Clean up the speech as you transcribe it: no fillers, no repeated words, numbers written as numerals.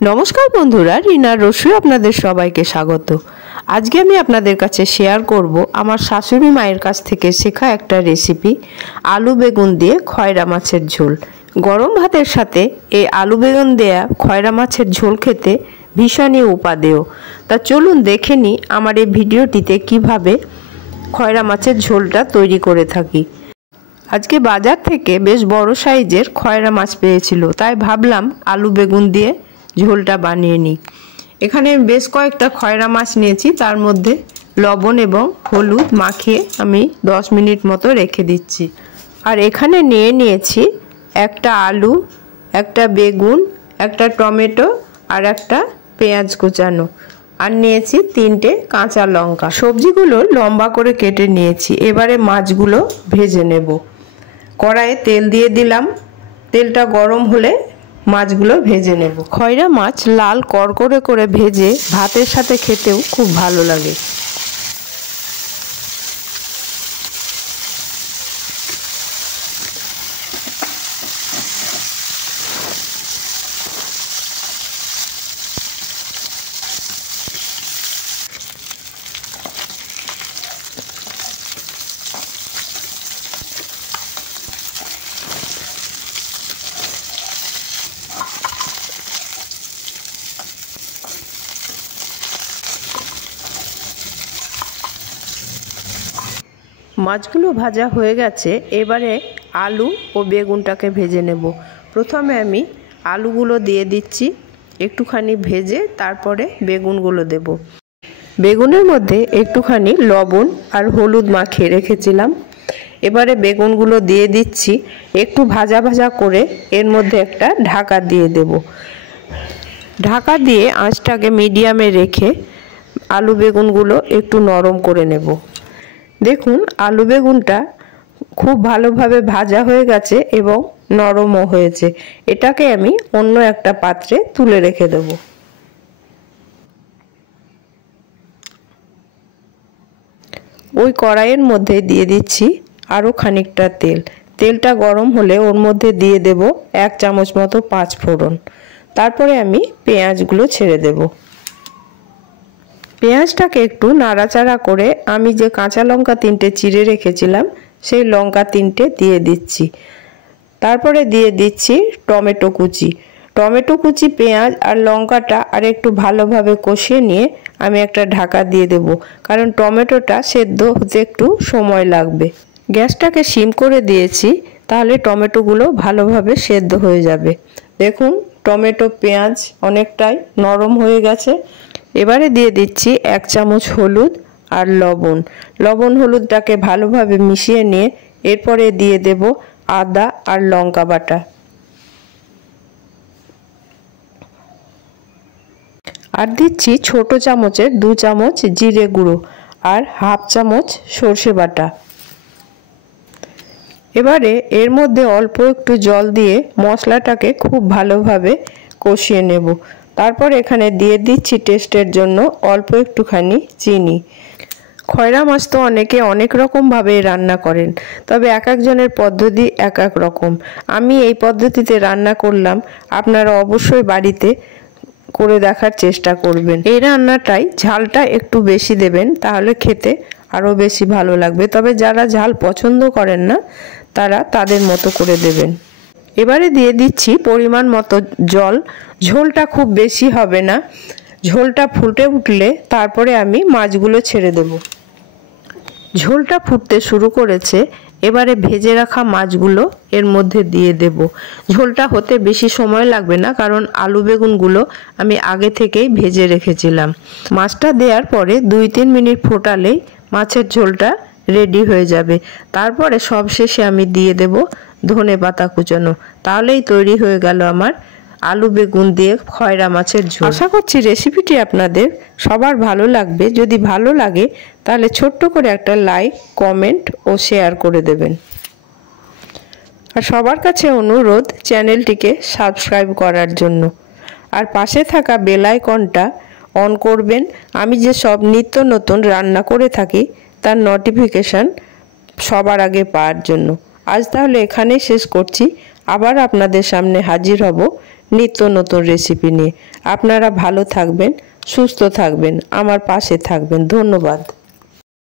নমস্কার বন্ধুরা, রিনার রসুই আপনাদের সবাইকে স্বাগত। আজকে আমি আপনাদের কাছে শেয়ার করব আমার শাশুড়ি মায়ের কাছ থেকে শেখা একটা রেসিপি, আলু বেগুন দিয়ে খয়রা মাছের ঝোল। গরম ভাতের সাথে এই আলু বেগুন দেয়া খয়রা মাছের ঝোল খেতে ভীষণই উপাদেয়। তা চলুন দেখে নিই আমার এই ভিডিওটিতে কিভাবে খয়রা মাছের ঝোলটা তৈরি করে থাকি। আজকে বাজার থেকে বেশ বড় সাইজের খয়রা মাছ পেয়েছিল, তাই ভাবলাম আলু বেগুন দিয়ে ঝোলটা বানিয়ে নিই। এখানে বেশ কয়েকটা খয়রা মাছ নিয়েছি, তার মধ্যে লবণ এবং হলুদ মাখিয়ে আমি 10 মিনিট মতো রেখে দিচ্ছি। আর এখানে নিয়েছি একটা আলু, একটা বেগুন, একটা টমেটো আর একটা পেঁয়াজ কুচানো, আর নিয়েছি 3টে কাঁচা লঙ্কা। সবজিগুলো লম্বা করে কেটে নিয়েছি। এবারে মাছগুলো ভেজে নেব। কড়াইয়ে তেল দিয়ে দিলাম, তেলটা গরম হলে মাছগুলো ভেজে নেব। খয়রা মাছ লাল করকরে করে ভেজে ভাতের সাথে খেতেও খুব ভালো লাগে। মাছগুলো ভাজা হয়ে গেছে, এবারে আলু ও বেগুনটাকে ভেজে নেব। প্রথমে আমি আলুগুলো দিয়ে দিচ্ছি, একটুখানি ভেজে তারপরে বেগুনগুলো দেব। বেগুনের মধ্যে একটুখানি লবণ আর হলুদ মাখিয়ে রেখেছিলাম। এবারে বেগুনগুলো দিয়ে দিচ্ছি, একটু ভাজা ভাজা করে এর মধ্যে একটা ঢাকা দিয়ে দেব। ঢাকা দিয়ে আঁচটাকে মিডিয়ামে রেখে আলু বেগুনগুলো একটু নরম করে নেব। দেখুন আলু বেগুনটা খুব ভালোভাবে ভাজা হয়ে গেছে এবং নরমও হয়েছে। এটাকে আমি অন্য একটা পাত্রে তুলে রেখে দেব। ওই কড়াইয়ের মধ্যে দিয়ে দিচ্ছি আরও খানিকটা তেল। তেলটা গরম হলে ওর মধ্যে দিয়ে দেব 1 চামচ মতো 5 ফোড়ন। তারপরে আমি পেঁয়াজগুলো ছেড়ে দেব। পেঁয়াজটাকে একটু নাড়াচাড়া করে আমি যে কাঁচা লঙ্কা 3টে চিড়ে রেখেছিলাম সেই লঙ্কা 3টে দিয়ে দিচ্ছি। তারপরে দিয়ে দিচ্ছি টমেটো কুচি। টমেটো কুচি, পেঁয়াজ আর লঙ্কাটা আর একটু ভালোভাবে কষিয়ে নিয়ে আমি একটা ঢাকা দিয়ে দেব, কারণ টমেটোটা সেদ্ধ হতে একটু সময় লাগবে। গ্যাসটাকে সিম করে দিয়েছি, তাহলে টমেটোগুলো ভালোভাবে সেদ্ধ হয়ে যাবে। দেখুন টমেটো পেঁয়াজ অনেকটাই নরম হয়ে গেছে। এবারে দিয়ে দিচ্ছি 1 চামচ হলুদ আর লবণ হলুদটাকে ভালোভাবে মিশিয়ে নিয়ে এরপরে দিয়ে দেব আদা আর লঙ্কা বাটা। আর দিচ্ছি ছোট চামচের 2 চামচ জিরে গুঁড়ো আর 1/2 চামচ সর্ষে বাটা। এবারে এর মধ্যে অল্প একটু জল দিয়ে মশলাটাকে খুব ভালোভাবে কষিয়ে নেব। তারপর এখানে দিয়ে দিচ্ছি টেস্টের জন্য অল্প একটুখানি চিনি। খয়রা মাছ তো অনেকে অনেক রকমভাবে রান্না করেন, তবে এক একজনের পদ্ধতি এক এক রকম। আমি এই পদ্ধতিতে রান্না করলাম, আপনারা অবশ্যই বাড়িতে করে দেখার চেষ্টা করবেন। এই রান্নাটাই ঝালটা একটু বেশি দেবেন, তাহলে খেতে আরও বেশি ভালো লাগবে। তবে যারা ঝাল পছন্দ করেন না তারা তাদের মতো করে দেবেন। এবারে দিয়ে দিচ্ছি পরিমাণ মতো জল। ঝোলটা খুব বেশি হবে না। ঝোলটা ফুটে উঠলে তারপরে আমি মাছগুলো ছেড়ে দেব। ঝোলটা ফুটতে শুরু করেছে, এবারে ভেজে রাখা মাছগুলো এর মধ্যে দিয়ে দেব। ঝোলটা হতে বেশি সময় লাগবে না, কারণ আলু বেগুনগুলো আমি আগে থেকেই ভেজে রেখেছিলাম। মাছটা দেওয়ার পরে 2-3 মিনিট ফোটালেই মাছের ঝোলটা রেডি হয়ে যাবে। তারপরে সবশেষে আমি দিয়ে দেব ধনেপাতা কুচানো। তাহলেই তৈরি হয়ে গেল আমার আলু বেগুন দিয়ে খয়রা মাছের ঝোল। আশা করছি রেসিপিটি আপনাদের সবার ভালো লাগবে। যদি ভালো লাগে তাহলে ছোট্ট করে একটা লাইক, কমেন্ট ও শেয়ার করে দেবেন। আর সবার কাছে অনুরোধ চ্যানেলটিকে সাবস্ক্রাইব করার জন্য, আর পাশে থাকা বেল আইকনটা অন করবেন। আমি যে সব নিত্য নতুন রান্না করে থাকি তার নোটিফিকেশান সবার আগে পাওয়ার জন্য। আজ তাহলে এখানেই শেষ করছি। আবার আপনাদের সামনে হাজির হব নিত্য নতুন রেসিপি নিয়ে। আপনারা ভালো থাকবেন, সুস্থ থাকবেন, আমার পাশে থাকবেন। ধন্যবাদ।